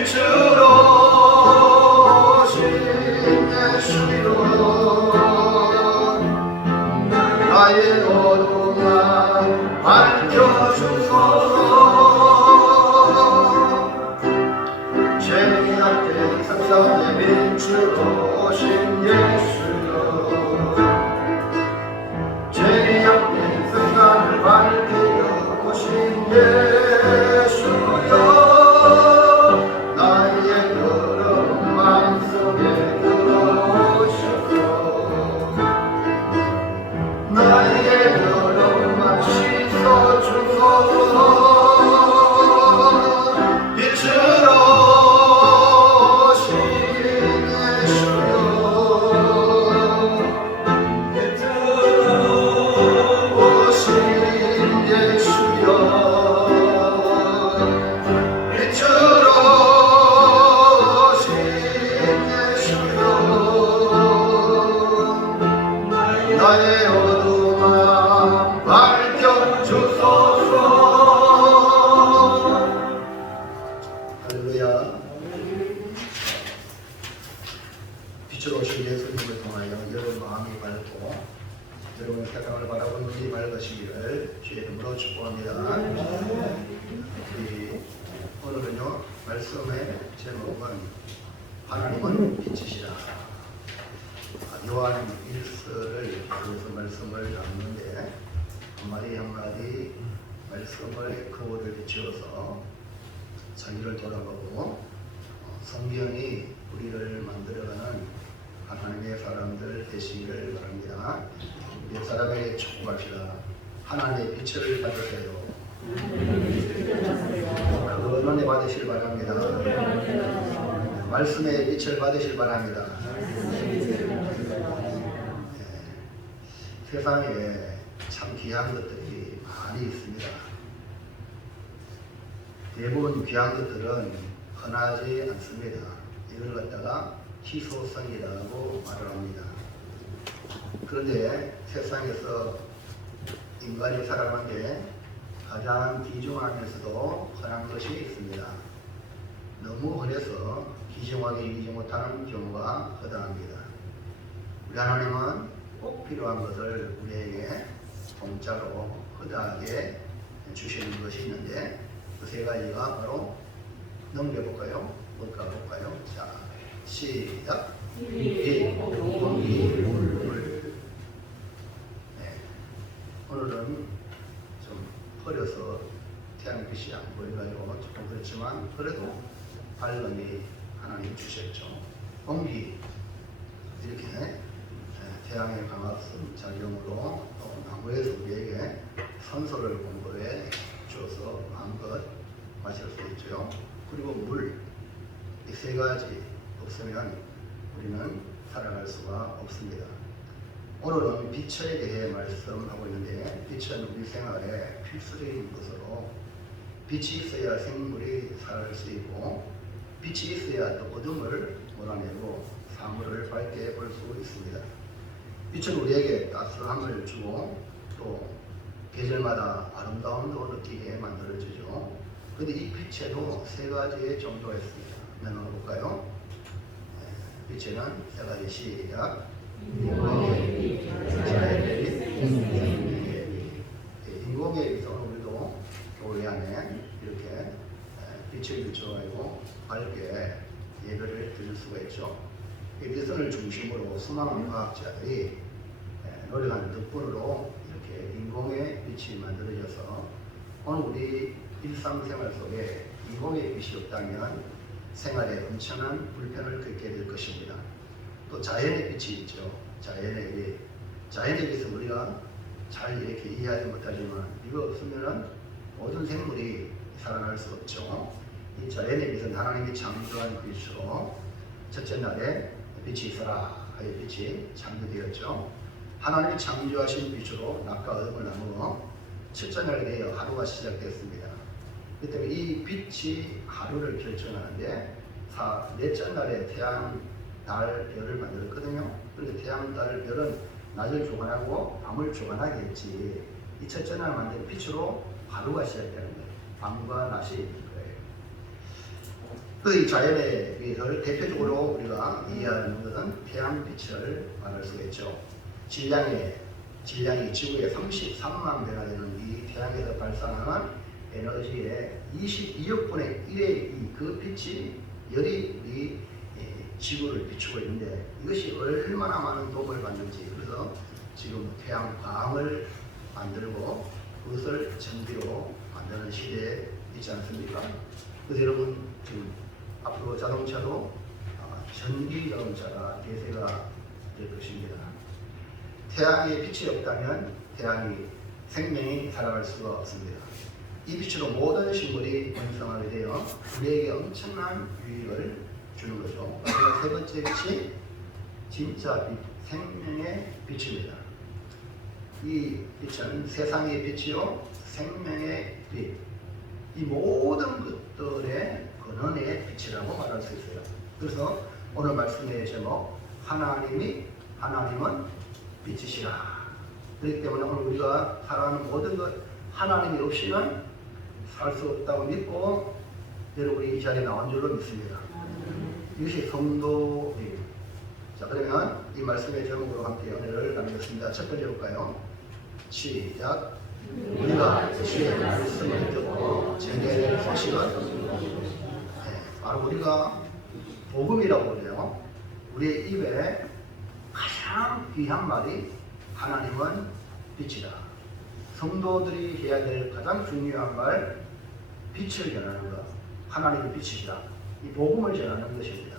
빛으로 오신 예수여 나의 어둠을 밝혀주소서 죄악된 세상의 빛으로 오신 예수여 죄악된 세상을 밝히려 오신 예수여 나의 그런 마음속에 들어오셔서 나의 그런 맘 씻어주소서 빛으로 오신 예수여 오신 예수여 빛으로 오신 예수여 나의 어둠을 밝혀주소서 할렐루야. 빛으로 오신 예수님을 통하여 여러분 마음이 밝고 여러분의 세상을 바라보는 눈이 밝으시기를 주의 이름으로 축복합니다. 우리 오늘은요 말씀의 제목은 하나님은 빛이시라. 요한 1서를 통해서 말씀을 나누는데 한마디 한마디 말씀을 거울을 비추어서 자기를 돌아보고 성경이 우리를 만들어가는 하나님의 사람들 되시기를 바랍니다. 몇 사람에게 축복합시다. 하나님의 빛을 받으세요. 그 은혜 받으실 바랍니다. 말씀의 빛을 받으실 바랍니다. 세상에 참 귀한 것들이 많이 있습니다. 대부분 귀한 것들은 흔하지 않습니다. 이걸 갖다가 희소성이라고 말을 합니다. 그런데 세상에서 인간이 살아가는 게 가장 귀중하면서도 흔한 것이 있습니다. 너무 흔해서 귀중하게 여기지 못하는 경우가 허다합니다. 우리 하나님은 꼭 필요한 것을 우리에게 공짜로 허다하게 주시는 것이 있는데 그 세 가지가 바로 넘겨볼까요? 뭘까 볼까요? 자, 시작. 빛, 공기, 물. 네. 오늘은 좀 흐려서 태양빛이 안 보여가지고 조금 그렇지만 그래도 밝음이 하나님 주셨죠. 공기 이렇게 태양의 광합성 작용으로 또 나무에서 우리에게 산소를 공급해 주어서 마음껏 마실 수 있죠. 그리고 물, 이 세 가지 없으면 우리는 살아갈 수가 없습니다. 오늘은 빛에 대해 말씀하고 있는데 빛은 우리 생활에 필수적인 것으로 빛이 있어야 생물이 살 수 있고 빛이 있어야 또 어둠을 몰아내고 사물을 밝게 볼 수 있습니다. 빛은 우리에게 따스함을 주고 또 계절마다 아름다움도 느끼게 만들어주죠. 그런데 이 빛에도 세 가지의 정도가 있습니다. 나눠볼까요? 빛에는 세 가지. 시작. 인공의 빛, 자연의 빛, 생명의 빛. 인공의 빛은 우리도 교회 안에 이렇게 빛을 비춰가지고 밝게 예배를 드릴 수가 있죠. 이 빛을 중심으로 수많은 과학자들이 노력하는 덕분으로 이렇게 인공의 빛이 만들어져서 오늘 우리 일상생활 속에 인공의 빛이 없다면 생활에 엄청난 불편을 겪게 될 것입니다. 또 자연의 빛이 있죠. 자연의 빛. 자연의 빛은 우리가 잘 이렇게 이해하지 못하지만 이거 없으면 모든 생물이 살아날 수 없죠. 이 자연의 빛은 하나님이 창조한 빛으로 첫째 날에 빛이 있어라 하여 빛이 창조되었죠. 하나님이 창조하신 빛으로 낮과 어둠을 나누어 첫째 날에 대해 하루가 시작됐습니다. 그 때문에 이 빛이 하루를 결정하는데 넷째 날에 태양, 달, 별을 만들었거든요. 그런데 태양, 달, 별은 낮을 주관하고 밤을 주관하게 했지 이 첫째 날 만든 빛으로 하루가 시작되는 거예요. 밤과 낮이 있는 거예요. 그 자연의 빛을 대표적으로 우리가 이해하는 것은 태양빛을 말할 수가 있죠. 질량이 지구의 33만 배나 되는 이 태양에서 발산하는 에너지의 22억 분의 1의 그 빛이 열이 우리 지구를 비추고 있는데 이것이 얼마나 많은 도움을 받는지, 그래서 지금 태양광을 만들고 그것을 전기로 만드는 시대에 있지 않습니까? 그래서 여러분 지금 앞으로 자동차도 전기 자동차가 대세가 될 것입니다. 태양의 빛이 없다면 생명이 살아갈 수가 없습니다. 이 빛으로 모든 식물이 번성하게 되어 우리에게 엄청난 유익을 주는 거죠. 세 번째 빛이 진짜 빛, 생명의 빛입니다. 이 빛은 세상의 빛이요 생명의 빛, 이 모든 것들의 근원의 빛이라고 말할 수 있어요. 그래서 오늘 말씀의 제목 하나님은 빛이시라. 그렇기 때문에 오늘 우리가 살아가는 모든 것 하나님이 없이는 살 수 없다고 믿고 여러분이 이 자리에 나온 줄로 믿습니다. 이것이 성도입니다. 자, 그러면 이 말씀의 제목으로 함께 은혜를 나누겠습니다. 첫 번째 볼까요? 시작. 우리가 주의 말씀을 듣고 전해낼 소식은 바로 우리가 복음이라고 그래요. 우리의 입에 가장 귀한 말이 하나님은 빛이다. 성도들이 해야 될 가장 중요한 말, 빛을 전하는 것, 하나님의 빛이시다. 이 복음을 전하는 것입니다.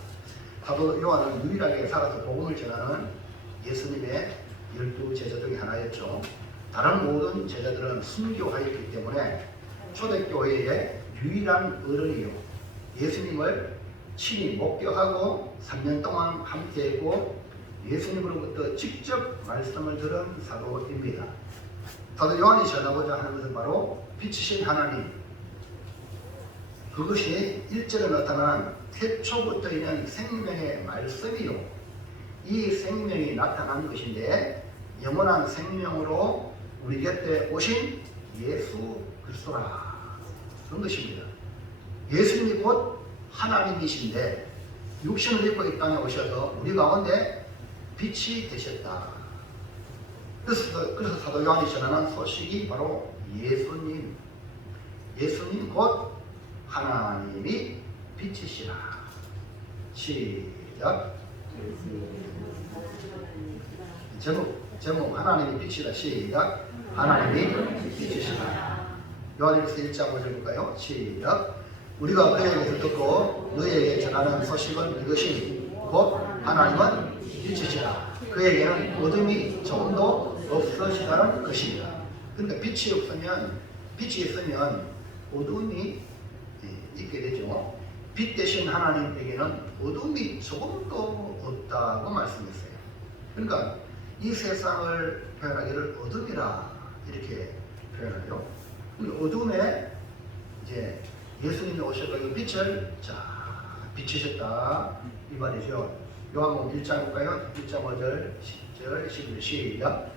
사도 요한은 유일하게 살아서 복음을 전하는 예수님의 12 제자 중에 하나였죠. 다른 모든 제자들은 순교하였기 때문에 초대교회의 유일한 어른이요, 예수님을 친히 목격하고 3년 동안 함께했고 예수님으로부터 직접 말씀을 들은 사도입니다. 사도 요한이 전하고자 하는 것은 바로 빛이신 하나님, 그것이 1절에 나타난 태초부터 있는 생명의 말씀이요, 이 생명이 나타난 것인데 영원한 생명으로 우리 곁에 오신 예수 그리스도라, 그런 것입니다. 예수님이 곧 하나님이신데 육신을 입고 이 땅에 오셔서 우리 가운데 빛이 되셨다. 그래서 사도 요한이 전하는 소식이 바로 예수님 곧 하나님이 빛이시라. 시작. 제목 하나님이 빛이다. 시작. 하나님이 빛이시라. 요한일서 1장 5절 볼까요? 시작. 우리가 그에게서 듣고 너희에게 전하는 소식은 이것이 곧 하나님은 빛이시라. 그에게는 어둠이 조금도 없으시다는 것입니다. 그러니까 빛이 있으면 어둠이 있게 되죠. 빛 대신 하나님에게는 어둠이 조금도 없다고 말씀했어요. 그러니까 이 세상을 표현하기를 어둠이라 이렇게 표현하죠. 어둠에 이제 예수님이 오셔서 빛을 비추셨다 이 말이죠. 요한복음 1장 볼까요? 1장 5절 10절 11절 시작.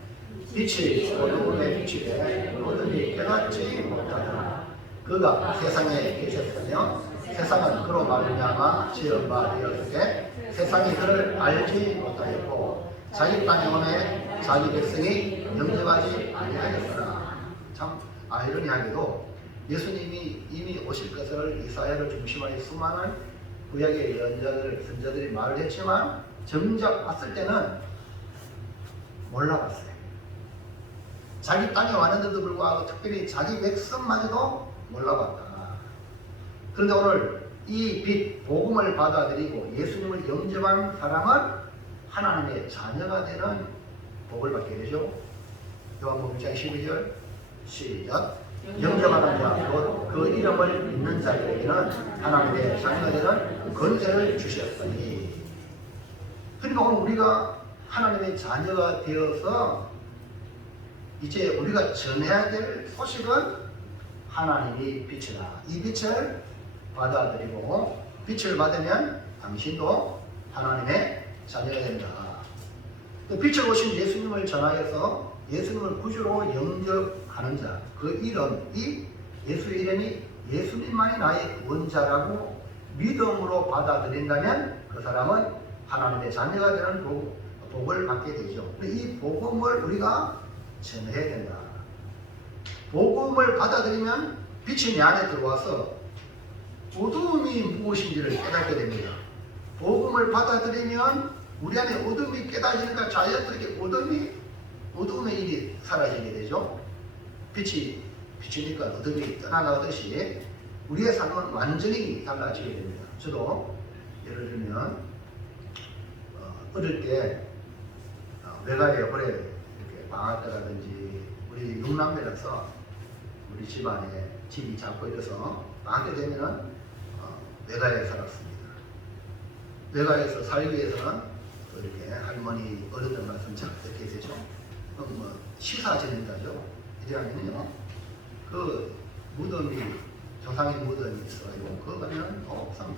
빛이 어둠에 비추되 어둠이 깨닫지 못하더라. 그가 세상에 계셨으며 세상은 그로 말미암아 지은 바 되었으되 세상이 그를 알지 못하였고 자기 땅에 오매 자기 백성이 영접하지 아니하였으나. 참 아이러니하게도 예수님이 이미 오실 것을 이사야를 중심으로 수많은 구약의 선자들이 말을 했지만 정작 왔을 때는 몰라봤어요. 자기 땅에 왔는데도 불구하고 특별히 자기 백성마저도 몰라봤다. 그런데 오늘 이 빛, 복음을 받아들이고 예수님을 영접한 사람은 하나님의 자녀가 되는 복을 받게 되죠. 요한복음 1장 12절 시작. 영접하는 자, 곧 그 이름을 믿는 자들에게는 하나님의 자녀가 되는 권세를 주셨으니. 그러니까 오늘 우리가 하나님의 자녀가 되어서 이제 우리가 전해야 될 소식은 하나님이 빛이다. 이 빛을 받아들이고 빛을 받으면 당신도 하나님의 자녀가 된다. 빛을 오신 예수님을 전하여서 예수님을 구주로 영접하는 자, 그 이름, 이 예수의 이름이 예수님만이 나의 구원자라고 믿음으로 받아들인다면 그 사람은 하나님의 자녀가 되는 복을 받게 되죠. 이 복음을 우리가 전해야 된다. 복음을 받아들이면 빛이 내 안에 들어와서 어둠이 무엇인지를 깨닫게 됩니다. 복음을 받아들이면 우리 안에 어둠이 깨닫지니까 자연스럽게 어둠의 일이 사라지게 되죠. 빛이 비추니까 어둠이 떠나가듯이 우리의 삶은 완전히 달라지게 됩니다. 저도 예를 들면 어릴 때 외가에 오래 이렇게 방학 때라든지 우리 6남매라서 우리 집안에 집이 작고 이래서 방학 때 되면은 외가에 살았습니다. 외가에서 살기 위해서는 또 이렇게 할머니 어른들 말씀 잘 듣게 되죠. 뭐 시사 지낸다죠. 이래하면요 그 무덤이 조상의 무덤이 있어요. 그거 가면 옥상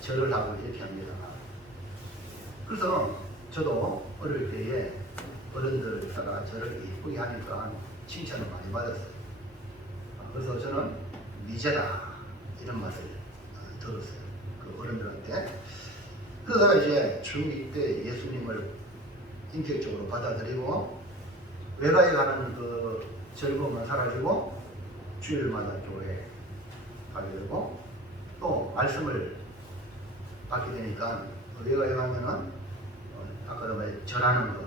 절을 하고 이렇게 합니다. 그래서 저도 어릴 때에 어른들다가 저를 이쁘게 하니까 칭찬을 많이 받았어요. 그래서 저는 미제다 이런 맛을 들었어요. 그 어른들한테. 그러다가 이제 중2 때 예수님을 인격적으로 받아들이고 외가에 가는 그 즐거움은 사라지고 주일마다 교회에 가게 되고 또 말씀을 받게 되니까 외가에 가면은 아까도 말했 절하는 거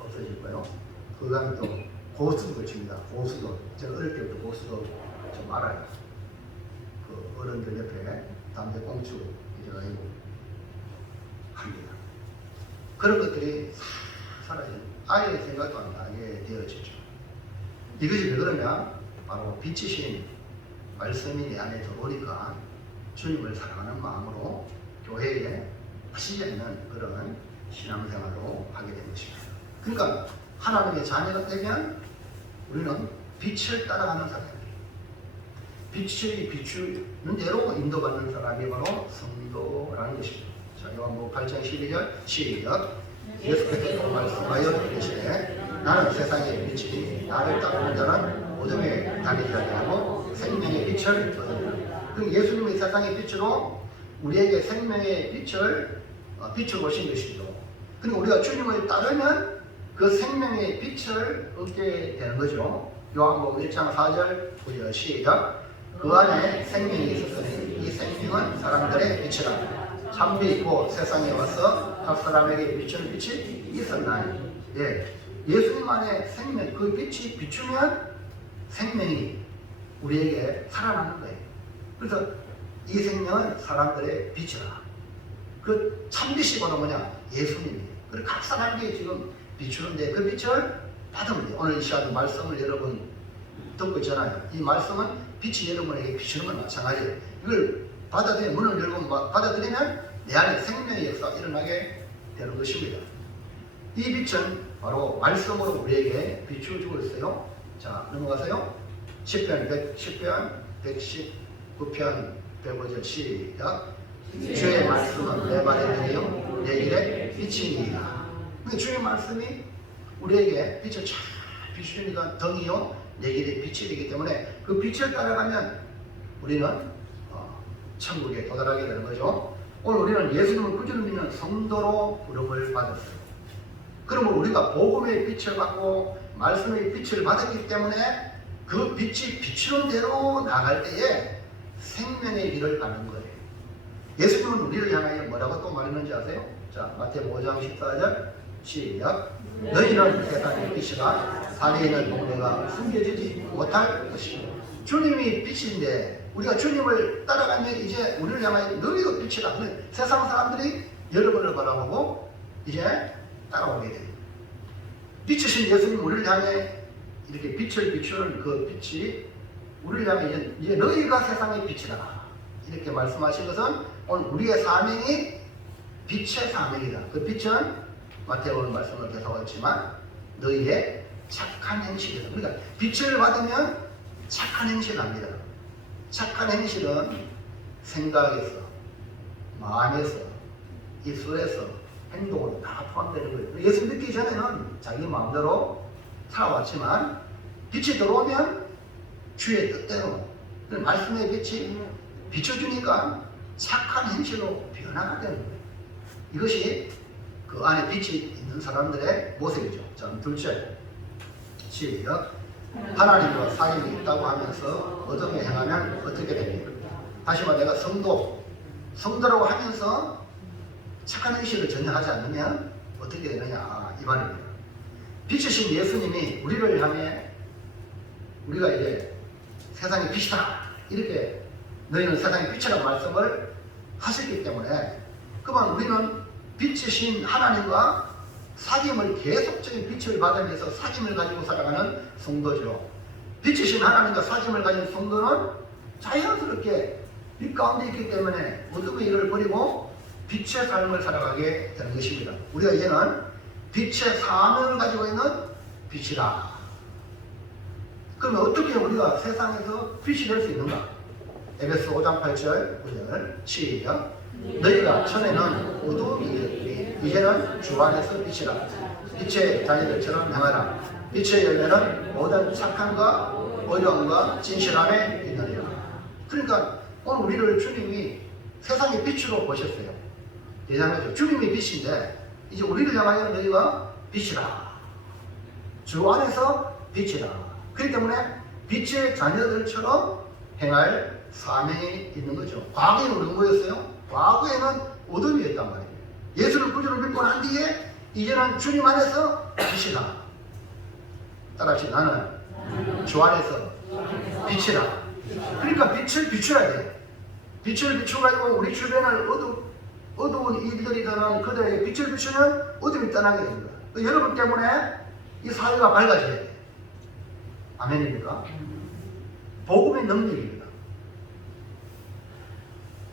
없어질 거예요. 그 다음에 또 고수도 칩니다. 고수도 제가 어릴 때부터 고수도 좀 알아요. 그 어른들 옆에 담배 꽁초 이래가지고 합니다. 그런 것들이 사라지는 아예 생각도 안 나게 되어지죠. 이것이 왜 그러냐? 바로 빛이신 말씀이 내 안에 들어오니까 주님을 사랑하는 마음으로 교회에 빠지지 않는 그런 신앙생활로 하게 된 것입니다. 그러니까 하나님의 자녀가 되면 우리는 빛을 따라가는 사람이에요. 빛이 비추는 대로 인도받는 사람이 바로 성도라는 것입니다. 자, 요한복음 8장 12절 시작. 예수께서 말씀하여 이르시되 나는 세상의 빛이니 나를 따르는 자는 어둠에 다니지 아니하고 생명의 빛을 얻으리라. 그럼 예수님이 세상의 빛으로 우리에게 생명의 빛을 비춰보신 것이죠. 그리고 우리가 주님을 따르면 그 생명의 빛을 얻게 되는 거죠. 요한복음 1장 4절 9절 시작. 그 안에 생명이 있었으니 이 생명은 사람들의 빛이라. 참빛 곧 세상에 와서 각 사람에게 비추는 빛이 있었나니. 예, 예수님 안에 생명, 그 빛이 비추면 생명이 우리에게 살아나는 거예요. 그래서 이 생명은 사람들의 빛이라. 그 참빛이 바로 뭐냐? 예수님이에요. 그리고 각 사람에게 지금 비추는데 그 빛을 받으면 돼요. 오늘 이 시간에 말씀을 여러분 듣고 있잖아요. 이 말씀은 빛이 여러분에게 비추는 건 마찬가지예요. 이걸 받아들이면, 문을 열고 받아들이면 내 안에 생명의 역사가 일어나게 되는 것입니다. 이 빛은 바로 말씀으로 우리에게 비추어주고 있어요. 자, 넘어가세요. 10편 119편 105절 시작. 주의 말씀은 내 발에 등이요 내 길에 빛이니이다. 주의 말씀이 우리에게 빛을 잘 비추니까 등이요 내 길에 빛이 되기 때문에 그 빛을 따라가면 우리는 천국에 도달하게 되는 거죠. 오늘 우리는 예수님을 구주로 믿는 성도로 부름을 받았어요. 그러면 우리가 복음의 빛을 받고 말씀의 빛을 받았기 때문에 그 빛이 비추는 대로 나갈 때에 생명의 길을 가는 거예요. 예수님은 우리를 향하여 뭐라고 또 말했는지 아세요? 자, 마태복음 5장 14절 시작. 너희는 세상의 빛이라 산에 있는 동네가 숨겨지지 못할 것이다. 주님이 빛인데 우리가 주님을 따라가면 이제 우리를 향하여 너희도 빛이라. 세상 사람들이 여러분을 바라보고 이제 따라오게 됩니다. 빛이신 예수님 우리를 향해 이렇게 빛을 비추는 그 빛이 우리를 향해 이제 너희가 세상의 빛이다. 이렇게 말씀하신 것은 오늘 우리의 사명이 빛의 사명이다. 그 빛은 마태복음 말씀을 계속했지만 너희의 착한 행실이다. 그러니까 빛을 받으면 착한 행실을 합니다. 착한 행실은 생각에서, 마음에서, 입술에서, 행동으로 다 포함되는 거예요. 예수 믿기 전에는 자기 마음대로 살아왔지만 빛이 들어오면 주의 뜻대로 말씀의 빛이 비춰주니까 착한 행실로 변화가 되는 거예요. 이것이 그 안에 빛이 있는 사람들의 모습이죠. 자, 둘째, 시작. 하나님과 사귐이 있다고 하면서 어둠에 행하면 어떻게 됩니까? 다시 말해 내가 성도라고 하면서 착한 행실을 전혀 하지 않으면 어떻게 되느냐 이 말입니다. 빛이신 예수님이 우리를 향해 우리가 이제 세상의 빛이다 이렇게 너희는 세상의 빛이라고 말씀을 하셨기 때문에 그만 우리는 빛이신 하나님과 사귐을 계속적인 빛을 받으면서 사귐을 가지고 살아가는 성도죠. 빛이신 하나님과 사귐을 가진 성도는 자연스럽게 빛 가운데 있기 때문에 어둠의 일을 버리고 빛의 삶을 살아가게 되는 것입니다. 우리가 이제는 빛의 사명을 가지고 있는 빛이라. 그러면 어떻게 우리가 세상에서 빛이 될 수 있는가? 에베소 5장 8절 9절 시작. 너희가 전에는 어두움이었더니 이제는 주 안에서 빛이라. 빛의 자녀들처럼 행하라. 빛의 열매는 모든 착함과 어려움과 진실함에 있느니라. 그러니까 오늘 우리를 주님이 세상의 빛으로 보셨어요. 대단하죠. 주님이 빛인데 이제 우리를 향하여 너희가 빛이라. 주 안에서 빛이라. 그렇기 때문에 빛의 자녀들처럼 행할 사명이 있는 거죠. 과거에는 어떤 거였어요? 과거에는 어둠이었단 말이에요. 예수를 구주로 믿고 난 뒤에 이제는 주님 안에서 빛이라. 따라합시다. 나는 주 안에서 빛이라. 그러니까 빛을 비춰야 돼. 빛을 비춰가지고 우리 주변을 어두운 일들이든 그들에게 빛을 비추면 어둠이 떠나게 됩니다. 여러분 때문에 이 사회가 밝아져야 돼. 아멘입니까? 복음의 능력입니다.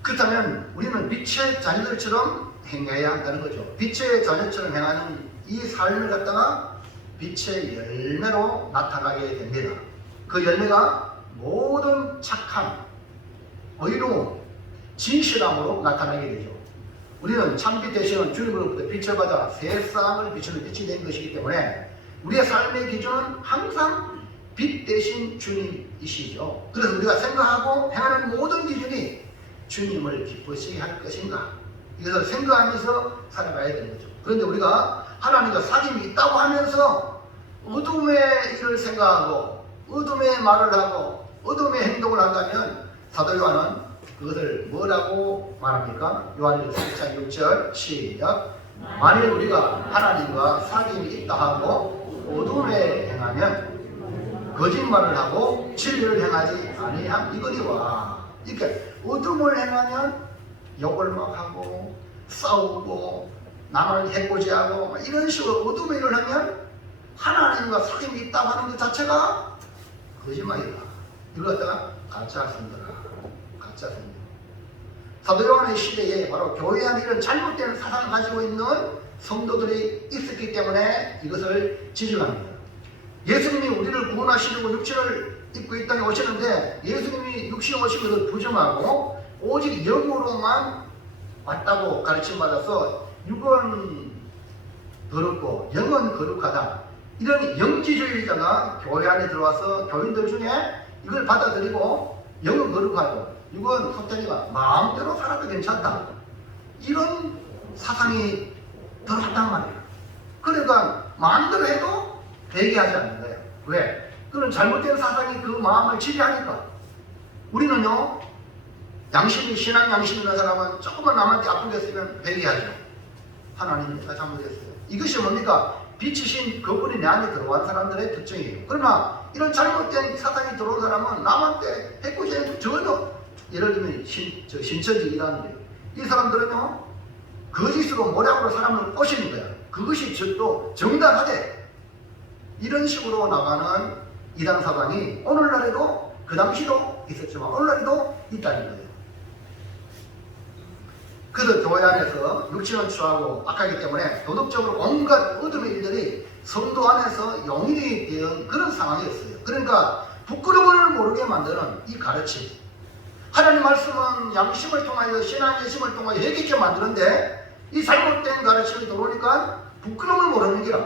그렇다면 우리는 빛의 자녀들처럼 행해야 한다는 거죠. 빛의 자녀처럼 행하는 이 삶을 갖다가 빛의 열매로 나타나게 됩니다. 그 열매가 모든 착함, 의로움, 진실함으로 나타나게 되죠. 우리는 참빛 되시는 주님으로부터 빛을 받아 세상을 비추는 빛이 된 것이기 때문에 우리의 삶의 기준은 항상 빛 대신 주님이시죠. 그래서 우리가 생각하고 행하는 모든 기준이 주님을 기쁘시게 할 것인가, 이것을 생각하면서 살아가야 되는 거죠. 그런데 우리가 하나님과 사귐이 있다고 하면서 어둠의 일을 생각하고 어둠의 말을 하고 어둠의 행동을 한다면 사도 요한은 그것을 뭐라고 말합니까? 요한일서 1장 6절 시작. 만일 우리가 하나님과 사귐이 있다 하고 어둠에 행하면 거짓말을 하고 진리를 행하지 아니함 이거니와. 그러니까 어둠을 행하면 욕을 막 하고 싸우고 남을 해코지하고 이런 식으로 어둠의 일을 하면 하나님과 사귐이 있다고 하는 것 자체가 거짓말이다. 이걸 갖다가 가짜 선거라. 가짜 선거. 사도 요한의 시대에 바로 교회 안에 이런 잘못된 사상을 가지고 있는 성도들이 있었기 때문에 이것을 지적합니다. 예수님이 우리를 구원하시려고 육신을 입고 이 땅에 오시는데 예수님이 육신에 오신 것을 부정하고 오직 영으로만 왔다고 가르침받아서 육은 더럽고 영은 거룩하다. 이런 영지주의자가 교회 안에 들어와서 교인들 중에 이걸 받아들이고 영은 거룩하고 육은 헛되니까 마음대로 살아도 괜찮다. 이런 사상이 들어왔단 말이에요. 그러니까 마음대로 해도 회개하지 않는 거예요. 왜? 그런 잘못된 사상이 그 마음을 지배하니까. 우리는요, 양심이, 신앙 양심 있는 사람은 조금만 남한테 아프게 했으면 회개하죠. 하나님 내가 잘못했어요. 이것이 뭡니까? 빛이신 그분이 내 안에 들어간 사람들의 특징이에요. 그러나 이런 잘못된 사상이 들어온 사람은 남한테 해코지해도 전혀, 예를 들면 신천지 이단인데 이 사람들은요 거짓으로 모략으로 사람을 꼬시는 거야. 그것이 또 정당하대. 이런 식으로 나가는 이단 사상이 오늘날에도 그 당시도 있었지만 오늘날에도 있다는 거예요. 그래서 교회 안에서 육신을 취하고 악하기 때문에 도덕적으로 온갖 어둠의 일들이 성도 안에서 용인이 되는 그런 상황이었어요. 그러니까 부끄러움을 모르게 만드는 이 가르침, 하나님 말씀은 양심을 통하여 신앙의 심을 통하여 회개케 만드는데 이 잘못된 가르침이 들어오니까 부끄러움을 모르는 기라.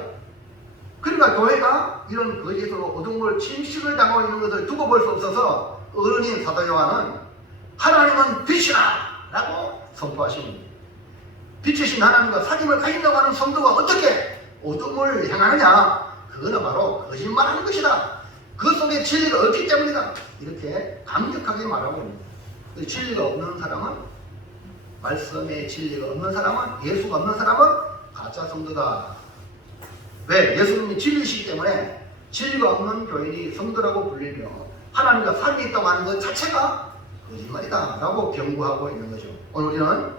그러니까 교회가 이런 거짓으로 어둠을 침식을 당하고 있는 것을 두고 볼 수 없어서 어른인 사도 요한은 하나님은 빛이라 라고 선포하십니다. 빛이신 하나님과 사귐을 가진다고 하는 성도가 어떻게 어둠을 행하느냐? 그거는 바로 거짓말하는 것이다. 그 속에 진리가 없기 때문이다. 이렇게 강력하게 말하고 있습니다. 진리가 없는 사람은, 말씀에 진리가 없는 사람은, 예수가 없는 사람은 가짜 성도다. 왜? 예수님이 진리시기 때문에 진리가 없는 교인이 성도라고 불리며 하나님과 삶이 있다고 하는 것 자체가 거짓말이다 라고 경고하고 있는 거죠. 오늘 우리는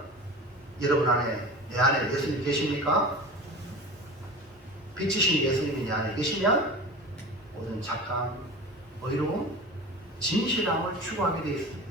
여러분 안에, 내 안에 예수님 계십니까? 빛이신 예수님이 내 안에 계시면 모든 착함, 의로움, 진실함을 추구하게 되어 있습니다.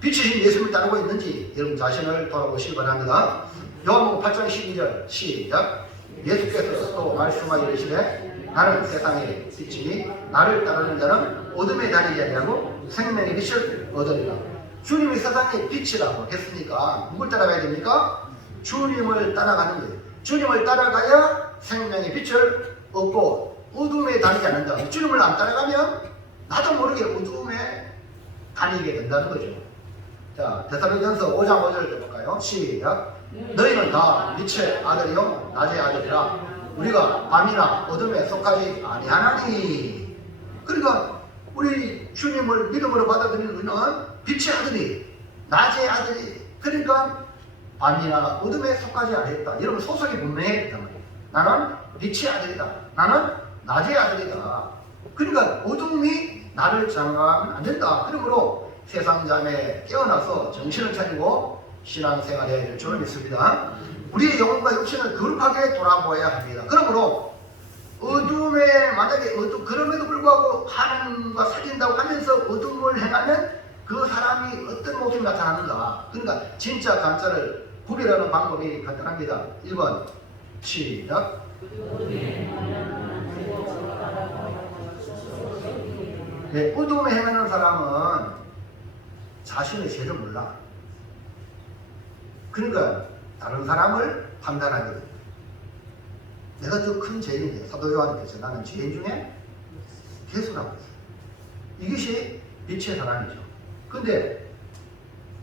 빛이신 예수님을 따르고 있는지 여러분 자신을 돌아보시기 바랍니다. 요한복음 8장 12절 시작. 예수께서 또 말씀하여 이르시되 나는 세상의 빛이니 나를 따르는 자는 어둠에 다니지 아니하고 생명의 빛을 얻으리라. 주님이 세상의 빛이라고 했으니까 누굴 따라가야 됩니까? 주님을 따라가는 거예요. 주님을 따라가야 생명의 빛을 얻고 어둠에 다니지 않는다. 주님을 안 따라가면 나도 모르게 어둠에 다니게 된다는 거죠. 자, 데살로니가전서 5장 5절 볼까요? 시작. 너희는 다 빛의 아들이요 낮의 아들이라. 우리가 밤이나 어둠에 속하지 아니하나니. 그러니까 우리 주님을 믿음으로 받아들이는 우리는 빛의 아들이, 낮의 아들이. 그러니까 밤이나 어둠에 속하지 않았다. 여러분 소속이 분명했단 말이에요. 나는 빛의 아들이다. 나는 낮의 아들이다. 그러니까 어둠이 나를 장악하면 안 된다. 그러므로 세상 잠에 깨어나서 정신을 차리고 신앙생활해야 될 줄을 믿습니다. 우리의 영혼과 육신을 거룩하게 돌아보아야 합니다. 그러므로 어둠에 만약에 그럼에도 불구하고 하나님과 사귄다고 하면서 어둠을 행하면 그 사람이 어떤 모습이 나타나는가. 그러니까 진짜 가짜를 구별하는 방법이 간단합니다. 1번 시작. 네, 어둠에 행하는 사람은 자신의 죄를 몰라. 그러니까 다른 사람을 판단하게 됩니다. 내가 더 큰 죄인인데 사도 요한께서 나는 죄인 중에 괴수라고 했어요. 이것이 빛의 사람이죠. 근데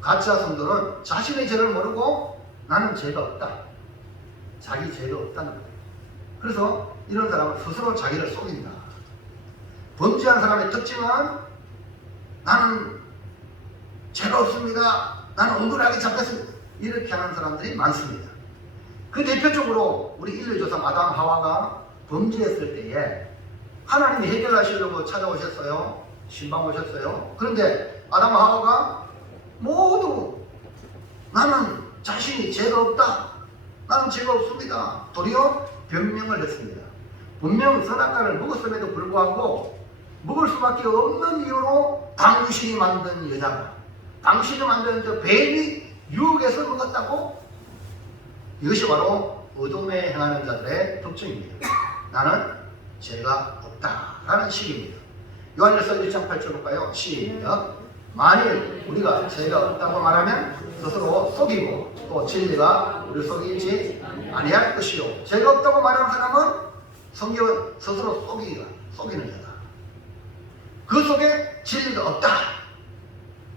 가짜 성도는 자신의 죄를 모르고 나는 죄가 없다. 자기 죄가 없다는 거예요. 그래서 이런 사람은 스스로 자기를 속인다. 범죄한 사람의 특징은 나는 죄가 없습니다. 나는 억울하게 잡혔습니다. 이렇게 하는 사람들이 많습니다. 그 대표적으로 우리 인류 조상 아담 하와가 범죄했을 때에 하나님이 해결하시려고 찾아오셨어요. 신방 오셨어요. 그런데 아담 하와가 모두 나는 자신이 죄가 없다. 나는 죄가 없습니다. 도리어 변명을 했습니다. 분명 선악과를 먹었음에도 불구하고 먹을 수밖에 없는 이유로 당신이 만든 여자가, 당신이 만든 저 뱀이 유혹해서 먹었다고. 이것이 바로 어둠에 행하는 자들의 특징입니다. 나는 죄가 없다라는 식입니다. 요한일서 1장 8절 볼까요? 시작. 만일 우리가 죄가 없다고 말하면 스스로 속이고 또 진리가 우리 속에 있지 아니할 것이요. 죄가 없다고 말하는 사람은 성경은 스스로 속이는 자다. 그 속에 진리가 없다.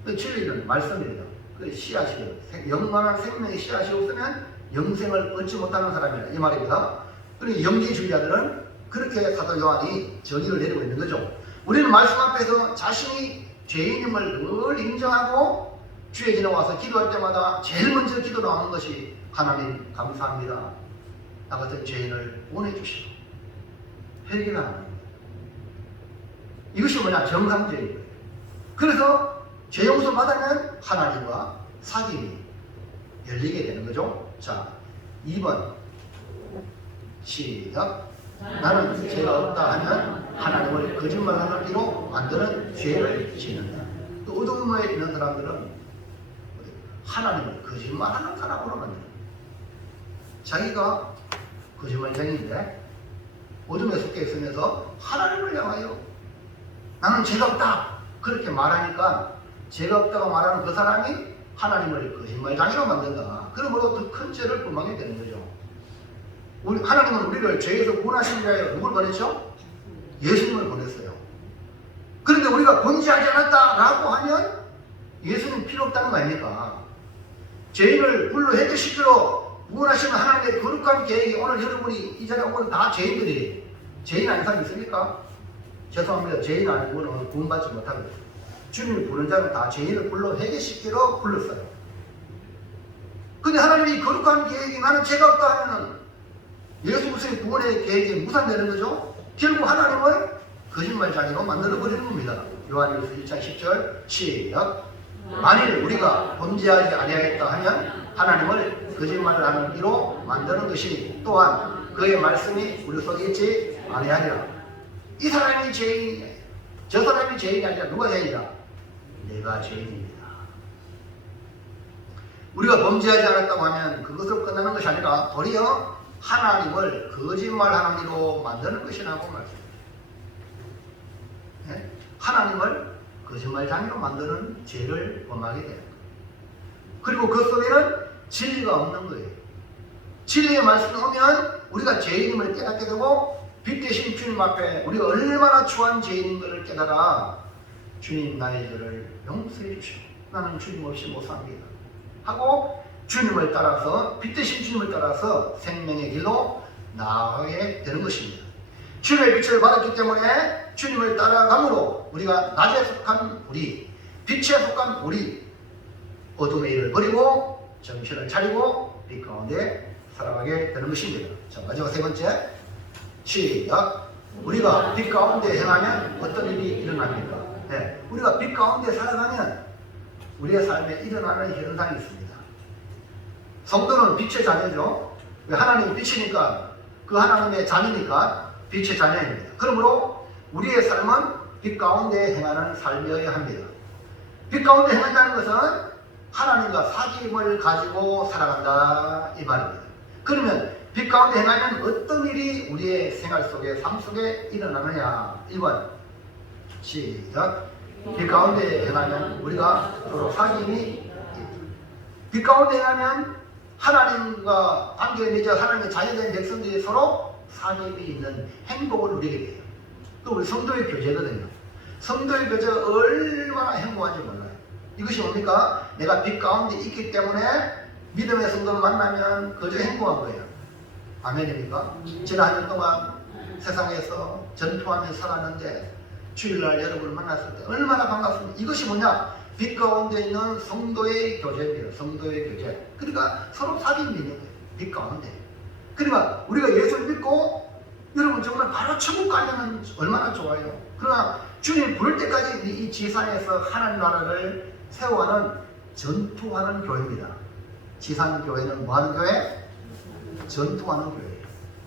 그 진리는 말씀입니다. 그 씨앗이요. 영원한 생명의 씨앗이 없으면 영생을 얻지 못하는 사람이다. 이 말입니다. 그리고 영지주의자들은 그렇게 사도 요한이 정의를 내리고 있는 거죠. 우리는 말씀 앞에서 자신이 죄인임을 늘 인정하고 주의 전에 와서 기도할 때마다 제일 먼저 기도로 하는 것이 하나님 감사합니다. 나 같은 죄인을 보내주시고 회개하는 겁니다. 이것이 뭐냐? 정상적인 거예요. 그래서 죄 용서 받으면 하나님과 사귐이 열리게 되는 거죠. 자, 2번 시작. 나는 죄가 없다 하면 하나님을 거짓말하는 이로 만드는 죄를 짓는다. 또 어둠에 있는 사람들은 하나님을 거짓말하는 사람으로 만든다. 자기가 거짓말쟁이인데 어둠에 속해 있으면서 하나님을 향하여 나는 죄가 없다 그렇게 말하니까 죄가 없다고 말하는 그 사람이 하나님을 거짓말쟁이로 만든다. 그러므로 더 큰 죄를 범하게 되는 거죠. 하나님은 우리를 죄에서 구원하시기 위하여 누굴 보냈죠? 예수님을 보냈어요. 그런데 우리가 범죄하지 않았다라고 하면 예수님 필요 없다는 거 아닙니까? 죄인을 불로 해결시키러 구원하시는 하나님의 거룩한 계획이 오늘 여러분이 이 자리에 온 건 다 죄인들이 죄인 아닌 사람 있습니까? 죄송합니다. 죄인 아니고는 구원받지 못합니다. 주님이 부른 자는 다 죄인을 불러 해결시키러 불렀어요. 근데 하나님이 거룩한 계획이 나는 죄가 없다 하면은 예수 그리스도의 구원의 계획이 무산되는 거죠. 결국 하나님을 거짓말장애로 만들어버리는 겁니다. 요한일서 1장 10절 시작. 만일 우리가 범죄하지 아니하겠다 하면 하나님을 거짓말을 하는 이로 만드는 것이니 또한 그의 말씀이 우리 속에 있지 아니하리라. 이 사람이 죄인이냐, 저 사람이 죄인이 아니라 누가 죄인이다? 내가 죄인입니다. 우리가 범죄하지 않았다고 하면 그것으로 끝나는 것이 아니라 도리어 하나님을 거짓말하는 이로 만드는 것이라고 말씀합니다. 네? 하나님을 거짓말장애로 만드는 죄를 범하게 됩니다. 그리고 그 속에는 진리가 없는 거예요. 진리의 말씀이 오면 우리가 죄인임을 깨닫게 되고 빛 대신 주님 앞에 우리가 얼마나 추한 죄인인 것을 깨달아 주님 나의 죄를 용서해 주시오. 나는 주님 없이 못 삽니다. 하고 주님을 따라서 빛 대신 주님을 따라서 생명의 길로 나아가게 되는 것입니다. 주님의 빛을 받았기 때문에 주님을 따라감으로 우리가 낮에 속한 우리, 빛에 속한 우리, 어둠의 일을 버리고 정신을 차리고 빛 가운데 살아가게 되는 것입니다. 자, 마지막 세 번째 시작. 우리가 빛 가운데 행하면 어떤 일이 일어납니까? 네, 우리가 빛 가운데 살아가면 우리의 삶에 일어나는 현상이 있습니다. 성도는 빛의 자녀죠. 하나님이 빛이니까 그 하나님의 자녀니까 빛의 자녀입니다. 그러므로 우리의 삶은 빛 가운데 행하는 삶이어야 합니다. 빛 가운데 행한다는 것은 하나님과 사귐을 가지고 살아간다 이 말입니다. 그러면 빛 가운데 행하면 어떤 일이 우리의 생활 속에 삶 속에 일어나느냐. 1번 시작. 빛 가운데 행하면 우리가 서로 사귐이 있다. 빛 가운데 행하면 하나님과 관계를 맺어 하나님의 자녀된 백성들이 서로 사귐이 있는 행복을 누리게 돼요. 또 우리 성도의 교제거든요. 성도의 교제가 얼마나 행복한지 몰라요. 이것이 뭡니까? 내가 빛 가운데 있기 때문에 믿음의 성도를 만나면 그저 행복한 거예요. 아멘입니까? 지난 한 년 동안 세상에서 전투하며 살았는데 주일날 여러분을 만났을 때 얼마나 반갑습니까? 이것이 뭐냐? 빛 가운데 있는 성도의 교제입니다. 성도의 교제. 그러니까 서로 사귐이 있는 거예요. 빛 가운데. 그러니까 우리가 예수를 믿고 여러분 정말 바로 천국 가면 얼마나 좋아요. 그러나 주님 부를 때까지 이 지상에서 하나님 나라를 세워가는 전투하는 교회입니다. 지상교회는 뭐하는 교회? 전투하는 교회예요.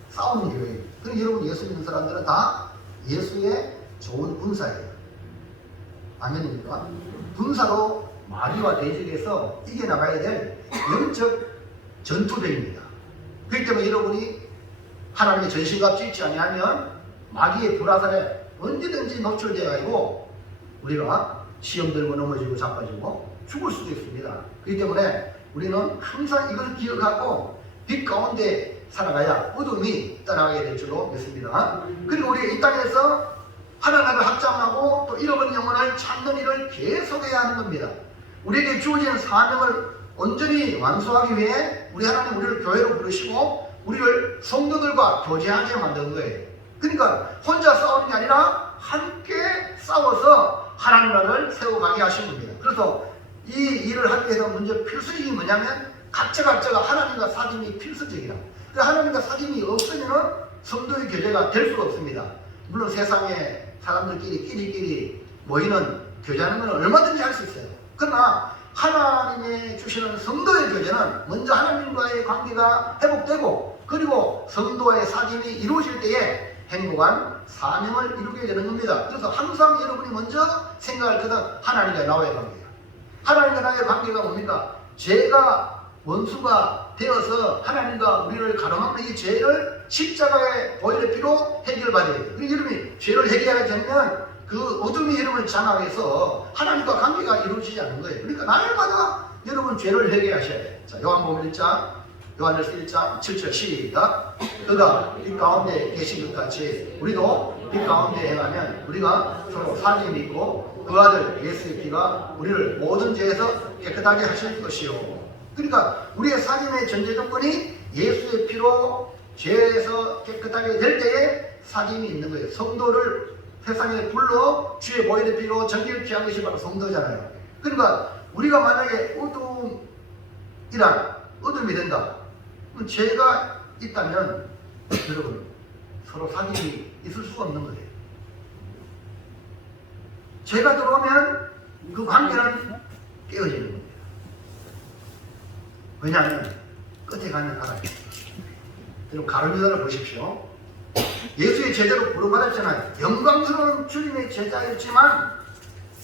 싸우는 교회예요. 그럼 여러분 예수 믿는 사람들은 다 예수의 좋은 군사예요. 아멘입니까? 군사로 마귀와 대적해서 이겨나가야 될 영적 전투대입니다. 그렇기 때문에 여러분이 하나님의 전신갑주 있지 아니하면 마귀의 불화살에 언제든지 노출되어 가지고 우리가 시험 들고 넘어지고 자빠지고 죽을 수도 있습니다. 그렇기 때문에 우리는 항상 이걸 기억하고 빛 가운데 살아가야 어둠이 떠나가게 될 줄로 믿습니다. 그리고 우리 이 땅에서 하나님을 확장하고 또 잃어버린 영혼을 찾는 일을 계속해야 하는 겁니다. 우리에게 주어진 사명을 온전히 완수하기 위해 우리 하나님 우리를 교회로 부르시고 우리를 성도들과 교제하게 만든 거예요. 그러니까 혼자 싸우는 게 아니라 함께 싸워서 하나님 나라를 세워가게 하신 겁니다. 그래서 이 일을 하기 위해서 먼저 필수적인 뭐냐면 각자가 하나님과 사귐이 필수적이다. 하나님과 사귐이 없으면 성도의 교제가 될 수가 없습니다. 물론 세상에 사람들끼리 모이는 교제하는 건 얼마든지 할 수 있어요. 그러나 하나님의 주시는 성도의 교제는 먼저 하나님과의 관계가 회복되고 그리고 성도와의 사귐이 이루어질 때에 행복한 사명을 이루게 되는 겁니다. 그래서 항상 여러분이 먼저 생각할 것은 하나님과 나와의 관계예요. 하나님과 나의 관계가 뭡니까? 죄가 원수가 되어서 하나님과 우리를 가로막는 이 죄를 십자가의 보혈의 피로 해결받아야 돼요. 그리고 여러분이 죄를 해결하게 되면 그 어둠이 여러분을 장악해서 하나님과 관계가 이루어지지 않는 거예요. 그러니까 날마다 여러분 죄를 해결하셔야 돼요. 자, 요한복음 1장, 요한일서 1장 7절 시작. 그가 빛 가운데 계신 것 같이 우리도 빛 가운데 행하면 우리가 서로 사귐이 있고 그 아들 예수의 피가 우리를 모든 죄에서 깨끗하게 하실 것이요. 그러니까 우리의 살인의 전제 조건이 예수의 피로 죄에서 깨끗하게 될 때에 사귐이 있는 거예요. 성도를 세상에 불러 주의 보혈의 피로 정결케 한 것이 바로 성도잖아요. 그러니까 우리가 만약에 어둠이 된다. 그럼 죄가 있다면 여러분 서로 사귐이 있을 수가 없는 거예요. 죄가 들어오면 그 관계는 깨어지는 겁니다. 왜냐하면 끝에 가면 알아요. 여러분 가룟유다를 보십시오. 예수의 제자로 부름받았잖아요. 영광스러운 주님의 제자였지만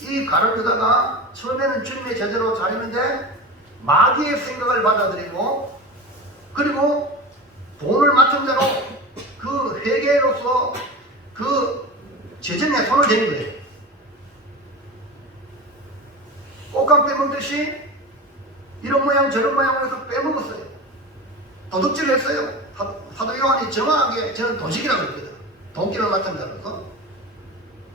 이 가룟유다가 처음에는 주님의 제자로 자리는데 마귀의 생각을 받아들이고 그리고 돈을 맡은 대로 그 회계로서 그 재정에 손을 대는 거예요. 꽃감 빼먹듯이 이런 모양 저런 모양으로 해서 빼먹었어요. 도둑질을 했어요. 사도 요한이 정확하게 저는 도둑이라고 했거든. 돈기를 맡으면서.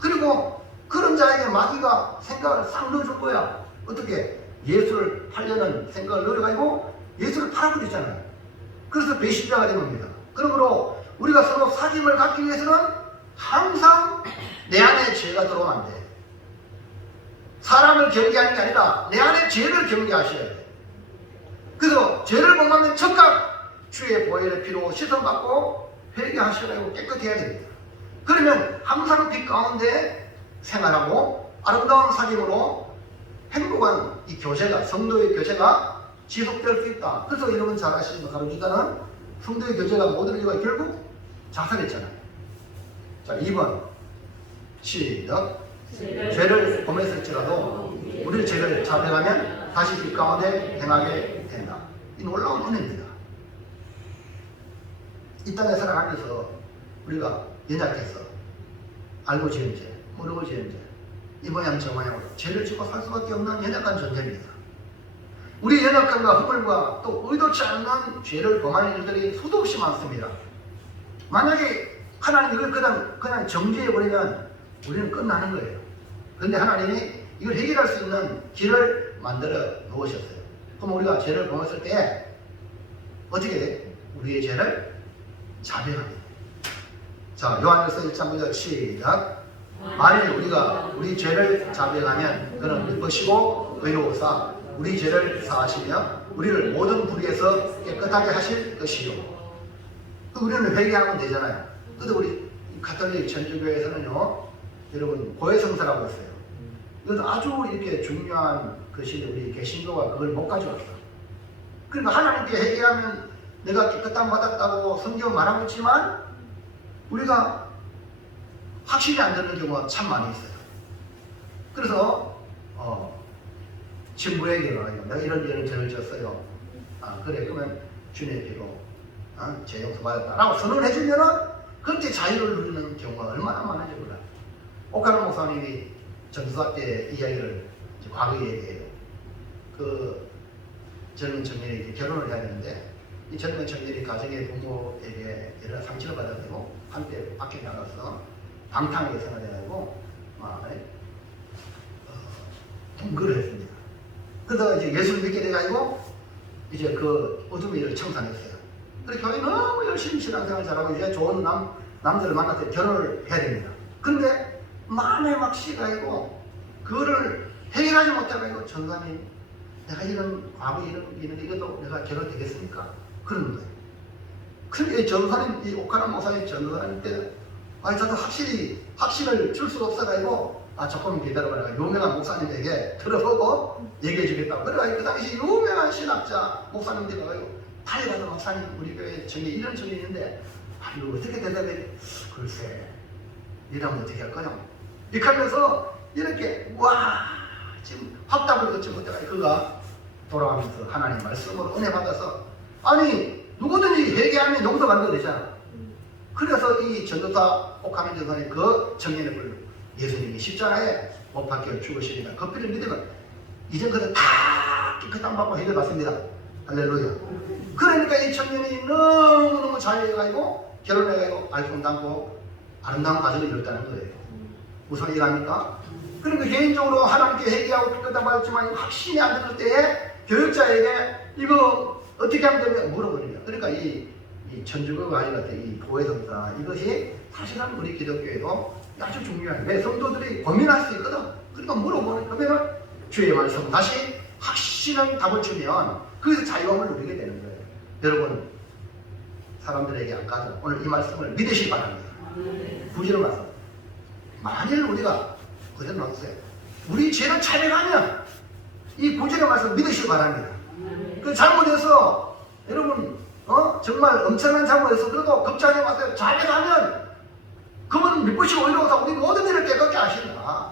그리고 그런 자에게 마귀가 생각을 싹 넣어준 거야. 어떻게? 예수를 팔려는 생각을 넣어가지고 예수를 팔아버리잖아요. 그래서 배신자가 된 겁니다. 그러므로 우리가 서로 사귐을 갖기 위해서는 항상 내 안에 죄가 들어오면 안 돼. 사람을 경계하는 게 아니라 내 안에 죄를 경계하셔야 돼. 그래서 죄를 범하면 즉각 주의 보혈의 피로 씻음받고 회개하시라고 깨끗해야 됩니다. 그러면 항상 빛 가운데 생활하고 아름다운 사귐으로 행복한 이 교제가, 성도의 교제가 지속될 수 있다. 그래서 여러분 잘 아시는 가룟유다는 성도의 교제가 못 이루어지고 결국 자살했잖아요. 자, 2번 시작. 죄를 범했을지라도 우리 죄를 자백하면 다시 빛 가운데 행하게 된다. 이 놀라운 은혜입니다. 이 땅에 살아가면서 우리가 연약해서 알고 지은 죄, 모르고 지은 죄, 이 모양 저 모양으로 죄를 짓고 살 수밖에 없는 연약한 존재입니다. 우리 연약함과 허물과 또 의도치 않는 죄를 범하는 일들이 수도 없이 많습니다. 만약에 하나님 이걸 그냥 정죄해버리면 우리는 끝나는 거예요. 그런데 하나님이 이걸 해결할 수 있는 길을 만들어 놓으셨어요. 그럼 우리가 죄를 범했을 때 어떻게 돼? 우리의 죄를 자백합니다. 자, 요한일서 1장 9절 시작. 만일 우리가 우리 죄를 자백하면 그는 기쁘시고 의로우사 우리 죄를 사하시며 우리를 모든 불의에서 깨끗하게 하실 것이요. 우리는 회개하면 되잖아요. 근데 우리 가톨릭 천주교에서는요, 여러분 고해성사라고 했어요. 이건 아주 이렇게 중요한 것이 우리 개신교가 그걸 못 가져왔어. 그러니까 하나님께 회개하면 내가 깨끗함 받았다고 성경 말하고 있지만 우리가 확신이 안 되는 경우가 참 많이 있어요. 그래서 친구에게 말하면 내가 이런 죄를 졌어요. 그래 그러면 주님의 피로 죄 용서 받았다라고 선언을 해주면은 그때 자유를 누리는 경우가 얼마나 많은지 몰라요. 오카노 목사님이 전도사 때 이야기를 과거에 얘기해요. 그 젊은 청년이 결혼을 해야 되는데 이 젊은 청년이 가정의 부모에게 여러 상처를 받아야 되고 한때 밖에 나가서 방탕하게 생활해가지고 동거를 했습니다. 그러다가 이제 예수를 믿게 돼가지고 이제 그 어둠의 일을 청산했어요. 그래서 교회 너무 열심히 신앙생활 잘하고 이제 좋은 남자를 만나서 결혼을 해야 됩니다. 근데 만에 막 시가이고 그거를 해결하지 못해가지고 전사님 내가 이런 과거 이것도 내가 결혼되겠습니까? 그러는 거예요. 근데 전사님 이 오카노 목사님 전사님 때 저도 확신을 줄 수가 없어가지고 조금 기다려봐라. 유명한 목사님에게 들어보고 얘기해 주겠다고. 그래가지고 그 당시 유명한 신학자 목사님들이 가가지고 달려가서 목사님 우리 교회 저기 이런 적이 있는데 이거 어떻게 대답해? 글쎄 이러면 어떻게 할 거냐? 이렇게 하면서 이렇게 와 지금 확답을 얻지 못해가지고 그가 돌아가면서 하나님 말씀으로 은혜 받아서 아니 누구든지 회개하면 용서받는 거 되잖아. 그래서 이 전도사 오카노 전사님 그 청년의 불로 예수님이 십자가에 못 박혀 죽으시니까 그 피를 믿으면 이전 그는 다 깨끗한 받고 해결받습니다. 할렐루야. 그러니까 이 청년이 너무너무 자유해가지고 결혼해가지고 아이폰 담고 아름다운 가정을 이뤘다는 거예요. 무슨 얘기합니까? 그러니까 개인적으로 하나님께 회개하고 깨끗한 받았지만 확신이 안 들 때에 교육자에게 이거 어떻게 하면 되면 물어보니까. 그러니까 이 천주교가 아닌 것 같아. 이 보혜성사 이것이 사실은 우리 기독교에도 아주 중요해요. 왜? 성도들이 고민할 수 있거든. 그러니까 물어보는 그러면 주의 말씀 다시 확실한 답을 주면 거기서 자유함을 누리게 되는 거예요. 여러분 사람들에게 아까도 오늘 이 말씀을 믿으시기 바랍니다. 구절의 말씀. 만일 우리가 그대로 놨어요. 우리 죄를 차별하면 이 구절의 말씀 믿으시기 바랍니다. 그 잘못해서 여러분 정말 엄청난 잘못해서 그래도 걱정하지 마세요. 자백하면 그분은 믿으시고 이러고서 우리 모든 일을 깨끗게 하신다.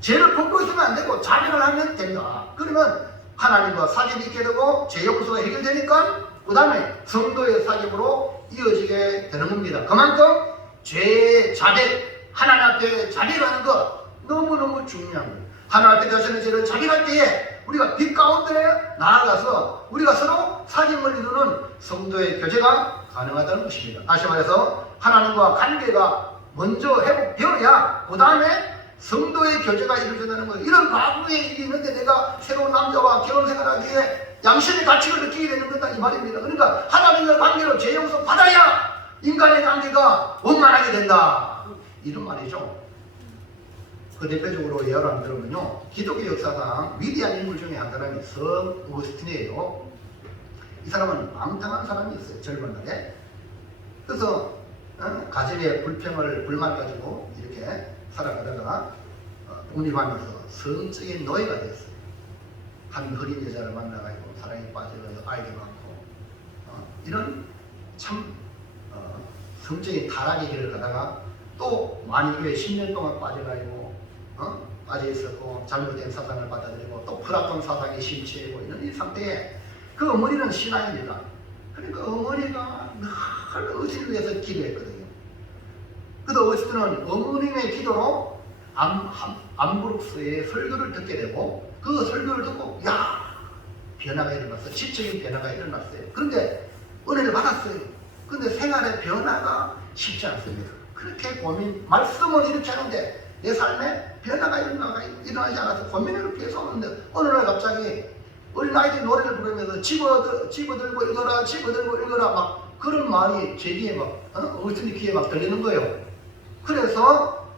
죄를 품고 있으면 안 되고 자백을 하면 된다. 그러면 하나님과 사귐이 있게 되고 죄 용서가 해결되니까 그 다음에 성도의 사귐으로 이어지게 되는 겁니다. 그만큼 죄의 자백, 하나님 앞에 자백하는 것 너무너무 중요한 거예요. 하나님 앞에 가시는 죄를 자백할 때에 우리가 빛 가운데 나아가서 우리가 서로 사귐을 이루는 성도의 교제가 가능하다는 것입니다. 다시 말해서 하나님과 관계가 먼저 회복되어야 그 다음에 성도의 교제가 이루어진다는 거예요. 이런 과거의 일이 있는데 내가 새로운 남자와 결혼 생활하기에 양심의 가치를 느끼게 되는 거다 이 말입니다. 그러니까 하나님과 관계로 죄 용서 받아야 인간의 관계가 원만하게 된다. 이런 말이죠. 그 대표적으로 예를 한번 들으면요. 기독교 역사상 위대한 인물 중에 한 사람이 성 어거스틴이에요. 이 사람은 망탕한 사람이 있어요. 젊은 날에. 그래서 가정의 불만 가지고 이렇게 살아가다가 독립하면서 성적인 노예가 됐어요. 한 어린 여자를 만나가지고 사랑에 빠져서 아이도 낳고 이런 참 성적인 타락의 길을 가다가 또 만일교에 10년 동안 빠져가지고 빠져 있었고 잘못된 사상을 받아들이고 또 플라톤 사상에 심취하고 이런 이 상태에 그 어머니는 신앙입니다. 그러니까 어머니가 늘 어머니를 위해서 기도했거든요. 그래서 어쨌든 어머님의 기도로 암브룩스의 설교를 듣게 되고 그 설교를 듣고 변화가 일어났어요. 지적인 변화가 일어났어요. 그런데 은혜를 받았어요. 그런데 생활의 변화가 쉽지 않습니다. 그렇게 말씀은 이렇게 하는데 내 삶에 변화가 일어나지 않아서 고민을 계속 하는데 어느 날 갑자기 어린 아이들이 노래를 부르면서 집어들고 읽어라 막 그런 말이 제 귀에 막 어르신의 귀에 막 들리는 거예요. 그래서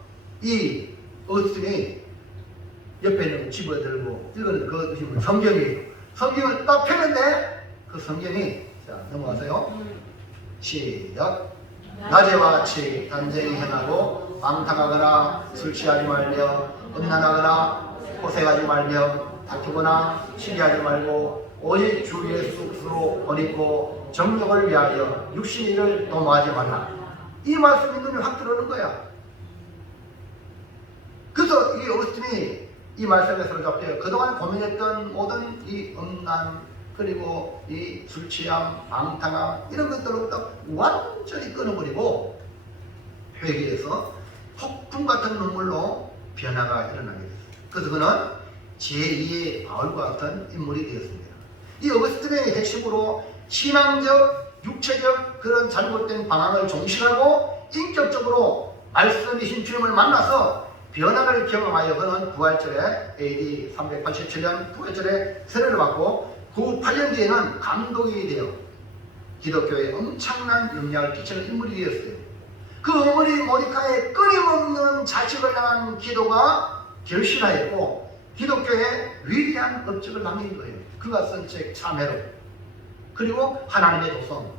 이 어르신이 옆에 있는 집어들고 읽는 그 성경이에요. 성경을 딱 펴는데 그 성경이 자 넘어가세요. 시작. 낮에와 같이 단정히 행하고 망탕하거나 술 취하지 말며 음란하거나 호색하지 말며 다투거나 시기하지 말고 오직 주 예수 그리스도로 옷입고 정욕을 위하여 육신의 일을 도모하지 말라. 이 말씀이 눈에 확 들어오는 거야. 그래서 이 어르신이 이 말씀에 사로잡혀 그동안 고민했던 모든 이 음란 그리고 이 술 취함, 방탕함 이런 것들로부터 완전히 끊어버리고 회개해서 폭풍 같은 눈물로 변화가 일어나게 됐어요. 그래서 그는 제2의 바울과 같은 인물이 되었습니다. 이 어거스틴의 핵심으로 신앙적, 육체적 그런 잘못된 방향을 종식하고 인격적으로 말씀이신 주님을 만나서 변화를 경험하여 그는 부활절에 AD 387년 부활절에 세례를 받고 그 8년 뒤에는 감독이 되어 기독교에 엄청난 영향을 끼치는 인물이 되었어요. 그 어머니 모니카의 끊임없는 자식을 향한 기도가 결실하였고 기독교에 위대한 업적을 남긴 거예요. 그가 쓴 책 참회록 그리고 하나님의 도성.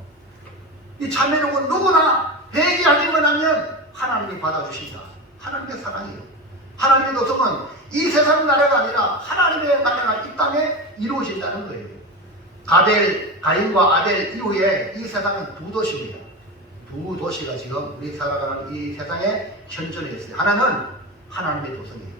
이 참회록은 누구나 회개하기만 하면 하나님이 받아주신다. 하나님의 사랑이에요. 하나님의 도성은 이 세상 나라가 아니라 하나님의 나라가 이 땅에 이루어진다는 거예요. 가인과 아벨 이후에 이 세상은 두 도시입니다. 두 도시가 지금 우리 살아가는 이 세상에 현존해 있어요. 하나는 하나님의 도성이에요.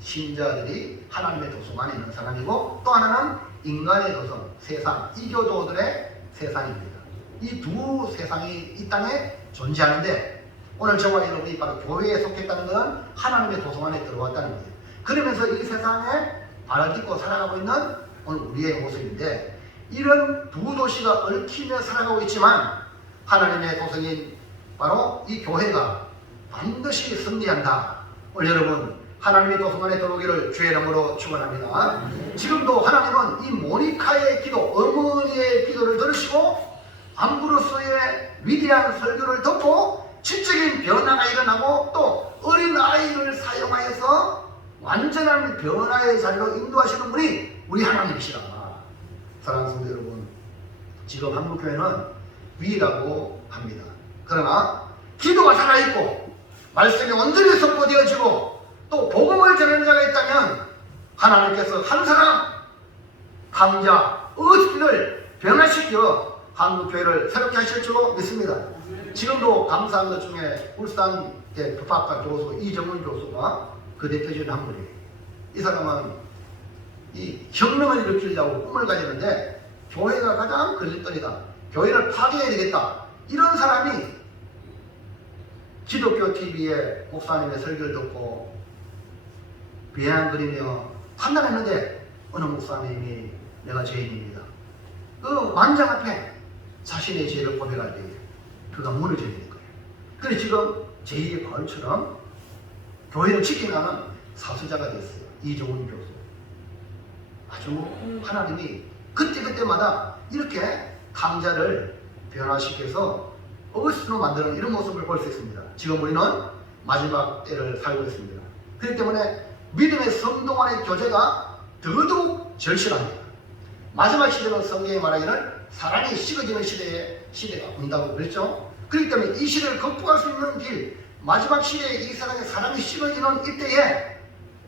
신자들이 하나님의 도성 안에 있는 사람이고 또 하나는 인간의 도성, 세상, 이교도들의 세상입니다. 이 두 세상이 이 땅에 존재하는데 오늘 저와 여러분이 바로 교회에 속했다는 것은 하나님의 도성 안에 들어왔다는 거예요. 그러면서 이 세상에 발을 딛고 살아가고 있는 오늘 우리의 모습인데 이런 두 도시가 얽히며 살아가고 있지만 하나님의 도성인 바로 이 교회가 반드시 승리한다. 오늘 여러분 하나님의 도성 안에 들어오기를 주의 이름으로 축원합니다. 지금도 하나님은 이 모니카의 기도, 어머니의 기도를 들으시고 암브로스의 위대한 설교를 듣고 지적인 변화가 일어나고 또 어린 아이를 사용하여서 완전한 변화의 자리로 인도하시는 분이 우리 하나님이시라. 사랑하는 성도 여러분, 지금 한국교회는 위라고 합니다. 그러나 기도가 살아있고 말씀이 온전히 선포되어지고 또 복음을 전하는 자가 있다면 하나님께서 한 사람 강자 어스피를 변화시켜 한국교회를 새롭게 하실 줄로 믿습니다. 지금도 감사한 것 중에 울산대 법학과 교수 이정훈 교수가 그 대표적인 한 분이에요. 이 사람은 이 혁명을 일으키려고 꿈을 가지는데 교회가 가장 걸림돌이다. 교회를 파괴해야 되겠다. 이런 사람이 기독교 TV에 목사님의 설교를 듣고 비아냥거리며 판단했는데 어느 목사님이 내가 죄인입니다. 그 만장 앞에 자신의 죄를 고백할 때 그가 무너져야 되는 거예요. 그래 지금 제2의 바울처럼 교회를 지켜가는 사수자가 됐어요. 이종훈 교수. 아주 하나님이 그때그때마다 이렇게 강자를 변화시켜서 어거스로 만드는 이런 모습을 볼 수 있습니다. 지금 우리는 마지막 때를 살고 있습니다. 그렇기 때문에 믿음의 성동안의 교제가 더더욱 절실합니다. 마지막 시대는 성경이 말하기를 사랑이 식어지는 시대가 온다고 그랬죠. 그렇기 때문에 이 시대를 극복할 수 있는 길, 마지막 시대에 이 세상에 사랑이 식어지는 이때에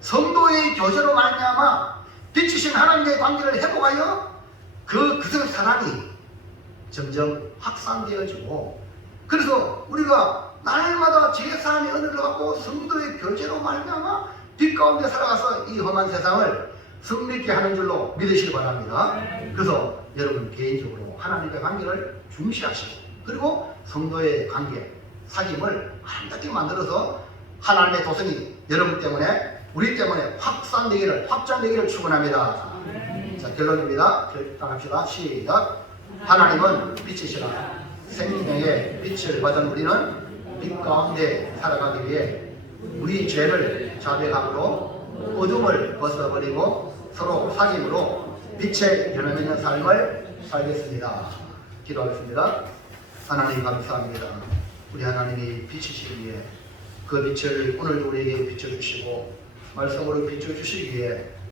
성도의 교제로 말미암아 빛이신 하나님의 관계를 회복하여 그 사랑이 점점 확산되어지고, 그래서 우리가 날마다 제사함의 은혜를 받고 성도의 교제로 말미암아 빛 가운데 살아가서 이 험한 세상을 승리있게 하는 줄로 믿으시기 바랍니다. 그래서 여러분 개인적으로 하나님의 관계를 중시하시고 그리고 성도의 관계, 사귐을 아름답게 만들어서 하나님의 도성이 여러분 때문에 우리 때문에 확장되기를 축원합니다. 자, 결론입니다. 결단합시다. 시작. 하나님은 빛이시라. 생명의 빛을 받은 우리는 빛 가운데 살아가기 위해 우리 죄를 자백함으로 어둠을 벗어버리고 서로 사귐으로 빛의 연함 있는 삶을 살겠습니다. 기도하겠습니다. 하나님 감사합니다. 우리 하나님이 빛이시기에 그 빛을 오늘 우리에게 비춰주시고 말씀으로 비춰주시기에